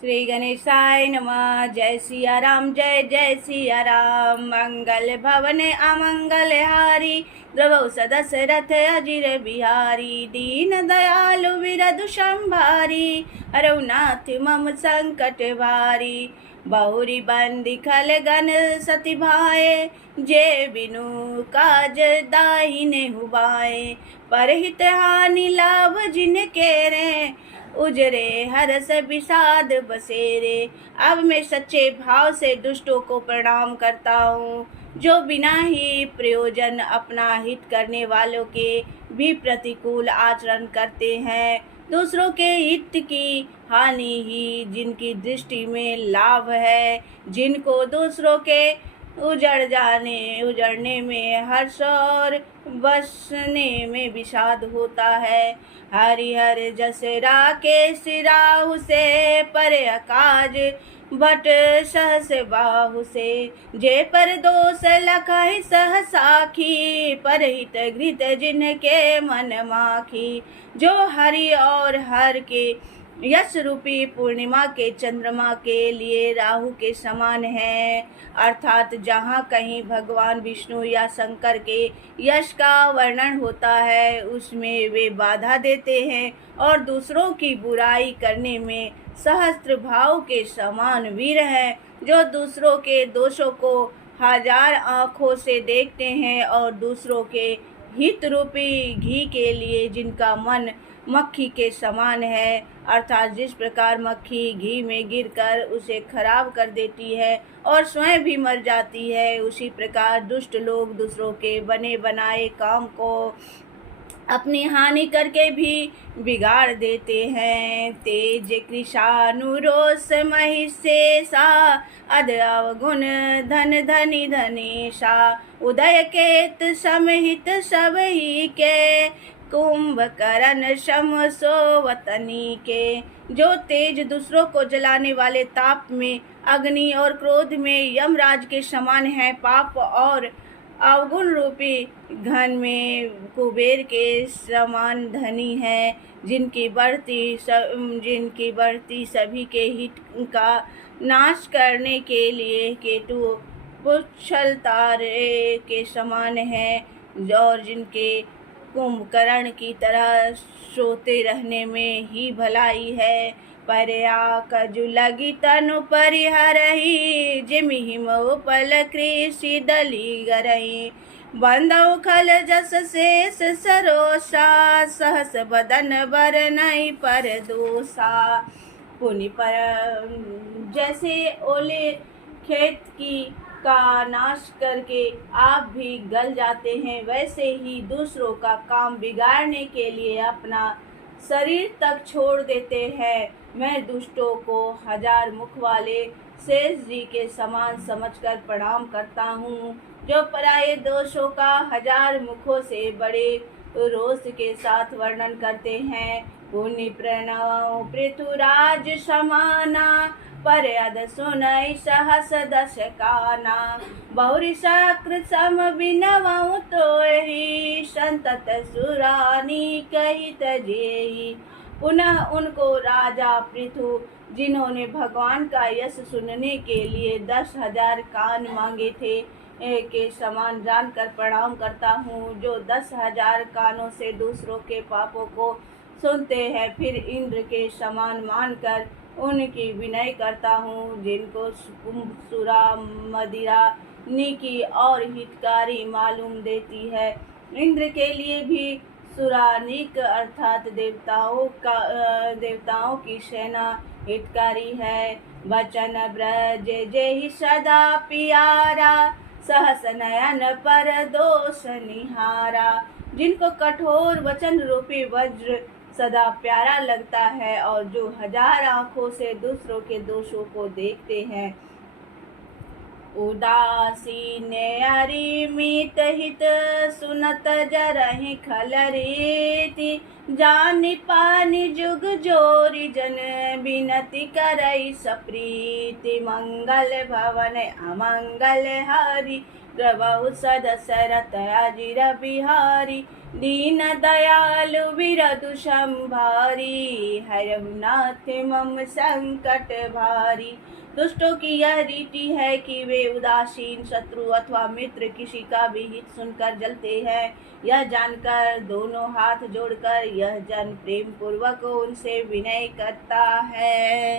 श्री गणेशाय नमः। जय सिया राम, जय जय सिया राम। मंगल भवन अमंगल हारी, द्रवौ सदशरथ अजिर बिहारी। दीन दयालु विरधु संभारी, हरौ नाथ मम संकट भारी। बहुरी बंदी खल गन सति भाए, जे बिनु काज दाहिने हुबाए। परहित हानि लाभ जिनके रे, उजरे हरस विषाद बसेरे। अब मैं सच्चे भाव से दुष्टों को प्रणाम करता हूँ, जो बिना ही प्रयोजन अपना हित करने वालों के भी प्रतिकूल आचरण करते हैं। दूसरों के हित की हानि ही जिनकी दृष्टि में लाभ है, जिनको दूसरों के उजड़ने में हर्ष और बसने में विषाद होता है। हरिहर जस राकेश राहु से, पर अकाज बट सहस बाहु से। जे पर दोष लखहि सह साखी, परहित घृत जिनके मन माखी। जो हरि और हर के यश रूपी पूर्णिमा के चंद्रमा के लिए राहु के समान है, अर्थात जहाँ कहीं भगवान विष्णु या शंकर के यश का वर्णन होता है, उसमें वे बाधा देते हैं और दूसरों की बुराई करने में सहस्त्र भाव के समान वीर है। जो दूसरों के दोषों को हजार आँखों से देखते हैं और दूसरों के हित रूपी घी के लिए जिनका मन मक्खी के समान है, अर्थात जिस प्रकार मक्खी घी में गिरकर उसे खराब कर देती है और स्वयं भी मर जाती है, उसी प्रकार दुष्ट लोग दूसरों के बने बनाए काम को अपनी हानि करके भी बिगाड़ देते हैं। तेज कृषानुरोष महिषेषा, अध अवगुण धन धनी धनेशा। उदय केत समहित सब ही के, कुंभकर्ण शम सोवतनी के। जो तेज दूसरों को जलाने वाले ताप में, अग्नि और क्रोध में यमराज के समान है, पाप और अवगुण रूपी घन में कुबेर के समान धनी है। जिनकी बढ़ती सभी के हित का नाश करने के लिए केतु पुच्छल तारे के समान है, और जिनके कुंभकर्ण की तरह सोते रहने में ही भलाई है। परया कजु लगी तनु परिहरही, जिम हिम उपल कृषि दली गरही। बंदौ खल जस शेष सरोसा, सहस बदन बरनई पर दोसा। पुनि पर जैसे ओले खेत की का नाश करके आप भी गल जाते हैं, वैसे ही दूसरों का काम बिगाड़ने के लिए अपना शरीर तक छोड़ देते हैं। मैं दुष्टों को हजार मुख वाले शेष जी के समान समझकर प्रणाम करता हूँ, जो पराये दोषों का हजार मुखों से बड़े रोष के साथ वर्णन करते हैं। पुनि प्रणव पृथुराज समाना, पर अद सुनई सहस दश काना। बहुरी सकृत सम बिनवउ तोहि, संतत सुरानी कही तजेहि। पुनः उनको राजा पृथु, जिन्होंने भगवान का यश सुनने के लिए 10,000 कान मांगे थे, के समान जानकर प्रणाम करता हूँ, जो 10,000 कानों से दूसरों के पापों को सुनते हैं, फिर इंद्र के समान मानकर उनकी विनय करता हूँ, जिनको सुरा मदिरा नीकी और हितकारी मालूम देती है। इंद्र के लिए भी सुरानिक अर्थात देवताओं की सेना हितकारी है। बचन ब्रज जेहि सदा पियारा, सहस नयन पर दोष निहारा। जिनको कठोर वचन रूपी वज्र सदा प्यारा लगता है और जो हजार आँखों से दूसरों के दोषों को देखते हैं। उदासीन अरिमित हित, सुनत जरहि खल रीति। जानि पानि जुग जोरी, जन बिनती करई सप्रीति। मंगल भवन अमंगल हारी, द्रवहु सदशरथ अजिर बिहारी। दीन दयालु विरधु संभारी, है रघुनाथ मम संकट भारी। दुष्टों की यह रीति है कि वे उदासीन शत्रु अथवा मित्र किसी का भी हित सुनकर जलते हैं। यह जानकर दोनों हाथ जोड़कर यह जन प्रेम पूर्वक उनसे विनय करता है।